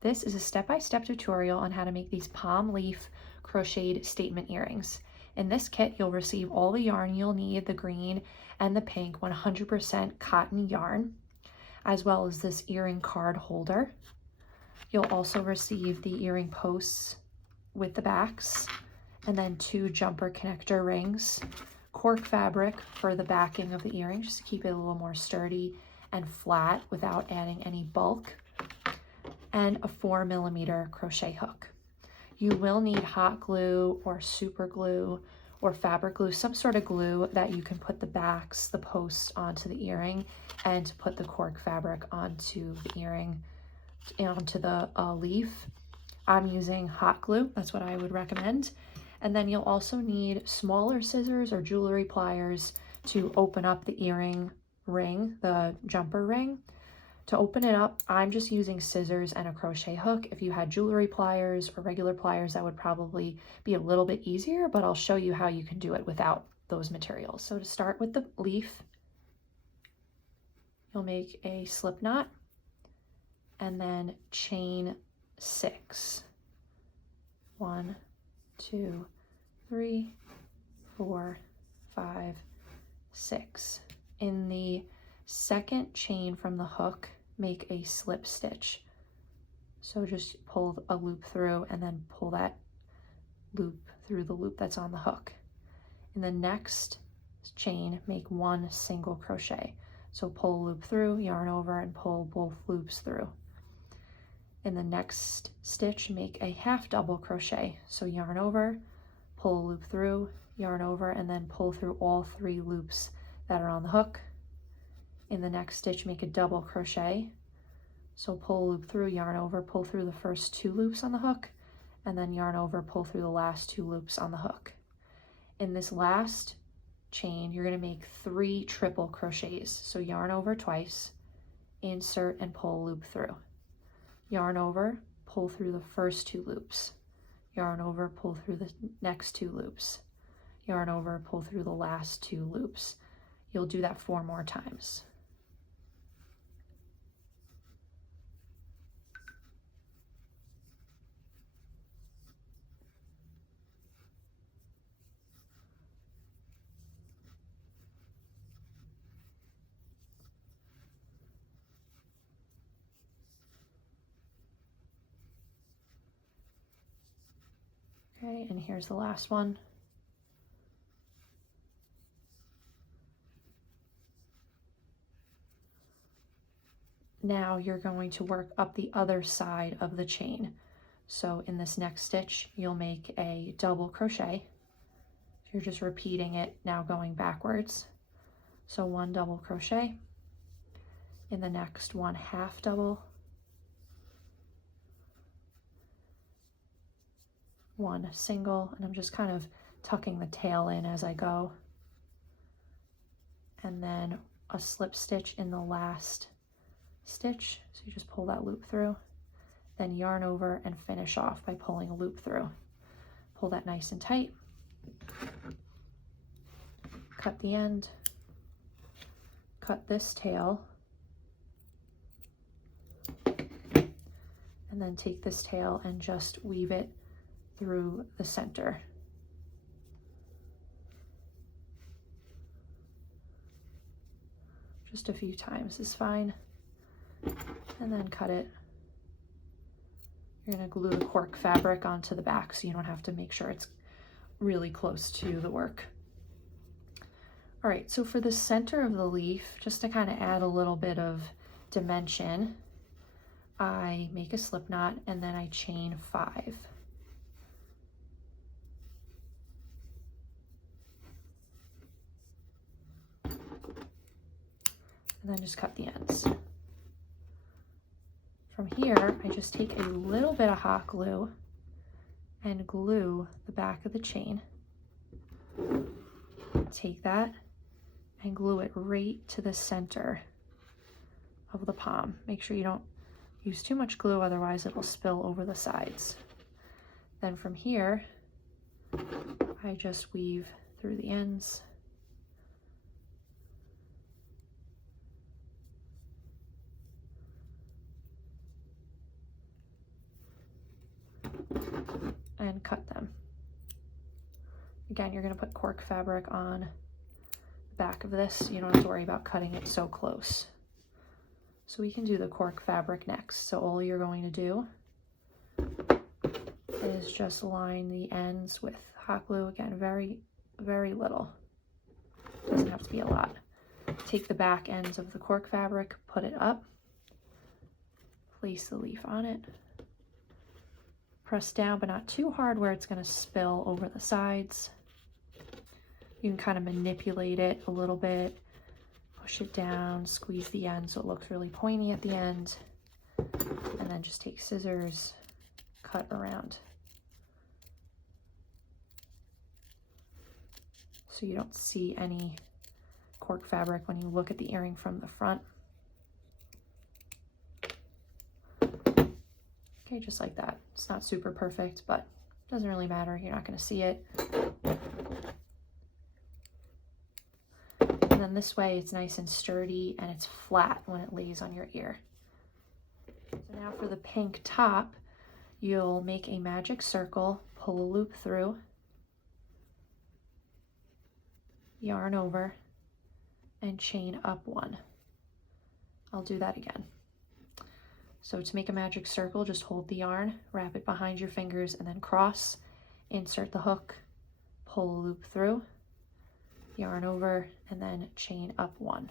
This is a step-by-step tutorial on how to make these palm leaf crocheted statement earrings. In this kit, you'll receive all the yarn you'll need, the green and the pink 100% cotton yarn, as well as this earring card holder. You'll also receive the earring posts with the backs, and then 2 jumper connector rings, cork fabric for the backing of the earring, just to keep it a little more sturdy and flat without adding any bulk, and a 4mm crochet hook. You will need hot glue or super glue or fabric glue, some sort of glue that you can put the backs, the posts onto the earring, and to put the cork fabric onto the earring, onto the leaf. I'm using hot glue, that's what I would recommend. And then you'll also need smaller scissors or jewelry pliers to open up the earring ring, the jumper ring. To open it up, I'm just using scissors and a crochet hook. If you had jewelry pliers or regular pliers, that would probably be a little bit easier, but I'll show you how you can do it without those materials. So to start with the leaf, you'll make a slip knot and then chain 6. 1, 2, 3, 4, 5, 6. In the second chain from the hook, make a slip stitch. So just pull a loop through and then pull that loop through the loop that's on the hook. In the next chain, make 1 single crochet. So pull a loop through, yarn over, and pull both loops through. In the next stitch, make a half double crochet. So yarn over, pull a loop through, yarn over, and then pull through all 3 loops that are on the hook. In the next stitch, make a double crochet. So pull a loop through, yarn over, pull through the first 2 loops on the hook, and then yarn over, pull through the last 2 loops on the hook. In this last chain, you're going to make 3 triple crochets. So yarn over twice, insert and pull a loop through. Yarn over, pull through the first 2 loops. Yarn over, pull through the next 2 loops. Yarn over, pull through the last 2 loops. You'll do that 4 more times. Okay, and here's the last one. Now you're going to work up the other side of the chain. So in this next stitch, you'll make a double crochet. You're just repeating it, now going backwards. So 1 double crochet. In the next, 1 half double. 1 single, and I'm just kind of tucking the tail in as I go. And then a slip stitch in the last stitch. So you just pull that loop through, then yarn over and finish off by pulling a loop through. Pull that nice and tight. Cut the end. Cut this tail. And then take this tail and just weave it through the center. Just a few times is fine. And then cut it. You're going to glue the cork fabric onto the back so you don't have to make sure it's really close to the work. All right, so for the center of the leaf, just to kind of add a little bit of dimension, I make a slip knot and then I chain 5. And then just cut the ends. From here, I just take a little bit of hot glue and glue the back of the chain. Take that and glue it right to the center of the palm. Make sure you don't use too much glue, otherwise it will spill over the sides. Then from here, I just weave through the ends. and cut them. Again, you're going to put cork fabric on the back of this. You don't have to worry about cutting it so close. So we can do the cork fabric next. So all you're going to do is just line the ends with hot glue. Again, very, very little. Doesn't have to be a lot. Take the back ends of the cork fabric, put it up, place the leaf on it, press down, but not too hard where it's going to spill over the sides. You can kind of manipulate it a little bit, push it down, squeeze the end so it looks really pointy at the end, and then just take scissors, cut around. So you don't see any cork fabric when you look at the earring from the front. Okay, just like that. It's not super perfect, but it doesn't really matter. You're not going to see it. And then this way it's nice and sturdy and it's flat when it lays on your ear. So now for the pink top, you'll make a magic circle, pull a loop through, yarn over, and chain up one. I'll do that again. So to make a magic circle, just hold the yarn, wrap it behind your fingers, and then cross, insert the hook, pull a loop through, yarn over, and then chain up one.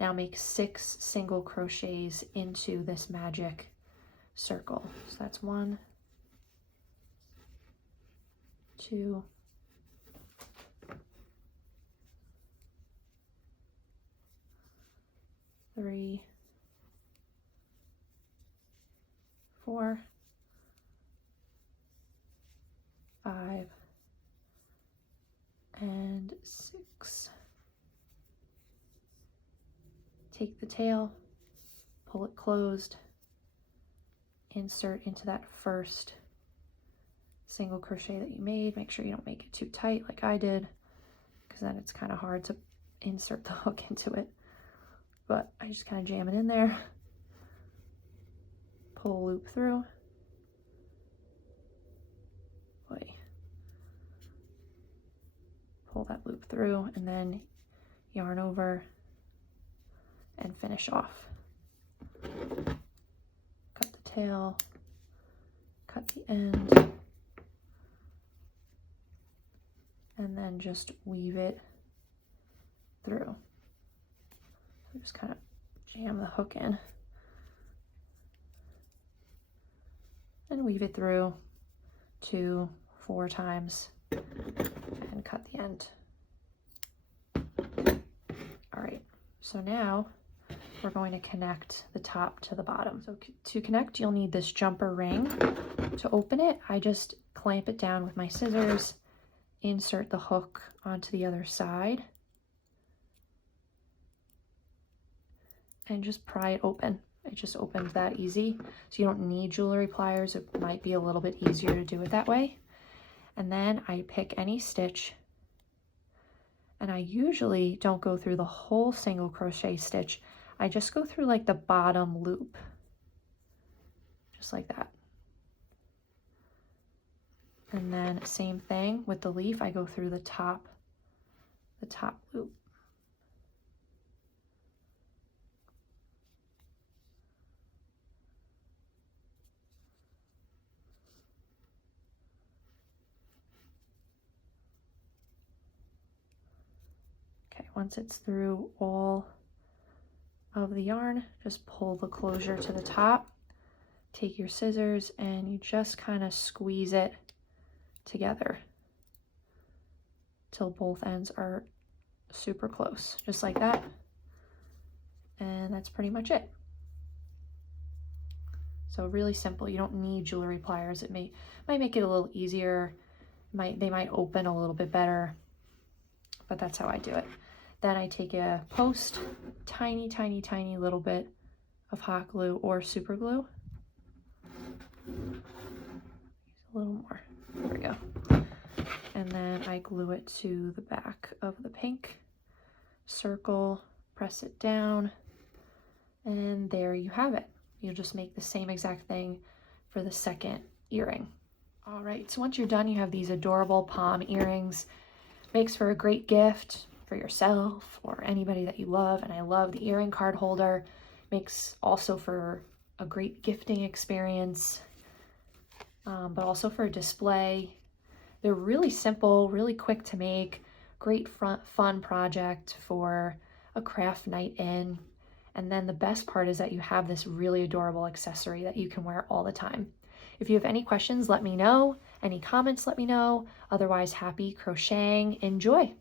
Now make 6 single crochets into this magic circle. So that's 1, 2, 3, 4, 5, and 6. Take the tail, pull it closed, insert into that first single crochet that you made. Make sure you don't make it too tight like I did, because then it's kind of hard to insert the hook into it. But I just kind of jam it in there, pull a loop through, pull that loop through, and then yarn over and finish off. Cut the tail, cut the end, and then just weave it through. So just kind of jam the hook in and weave it through 2, 4 times and cut the end. All right, so now we're going to connect the top to the bottom. So to connect, you'll need this jumper ring. To open it, I just clamp it down with my scissors, insert the hook onto the other side, and just pry it open. It just opens that easy. So you don't need jewelry pliers. It might be a little bit easier to do it that way. And then I pick any stitch, and I usually don't go through the whole single crochet stitch. I just go through like the bottom loop, just like that. And then same thing with the leaf. I go through the top loop. Okay, once it's through all of the yarn, just pull the closure to the top, take your scissors, and you just kind of squeeze it together till both ends are super close, just like that. And that's pretty much it. So really simple. You don't need jewelry pliers. It might make it a little easier. They might open a little bit better, but that's how I do it. Then I take a post, tiny, tiny, tiny little bit of hot glue or super glue. Use a little more. There we go. And then I glue it to the back of the pink circle, press it down, and there you have it. You'll just make the same exact thing for the second earring. All right, so once you're done, you have these adorable palm earrings. Makes for a great gift for yourself or anybody that you love. And I love the earring card holder. Makes also for a great gifting experience, but also for a display. They're really simple, really quick to make, great fun project for a craft night in. And then the best part is that you have this really adorable accessory that you can wear all the time. If you have any questions, let me know. Any comments, let me know. Otherwise, happy crocheting. Enjoy.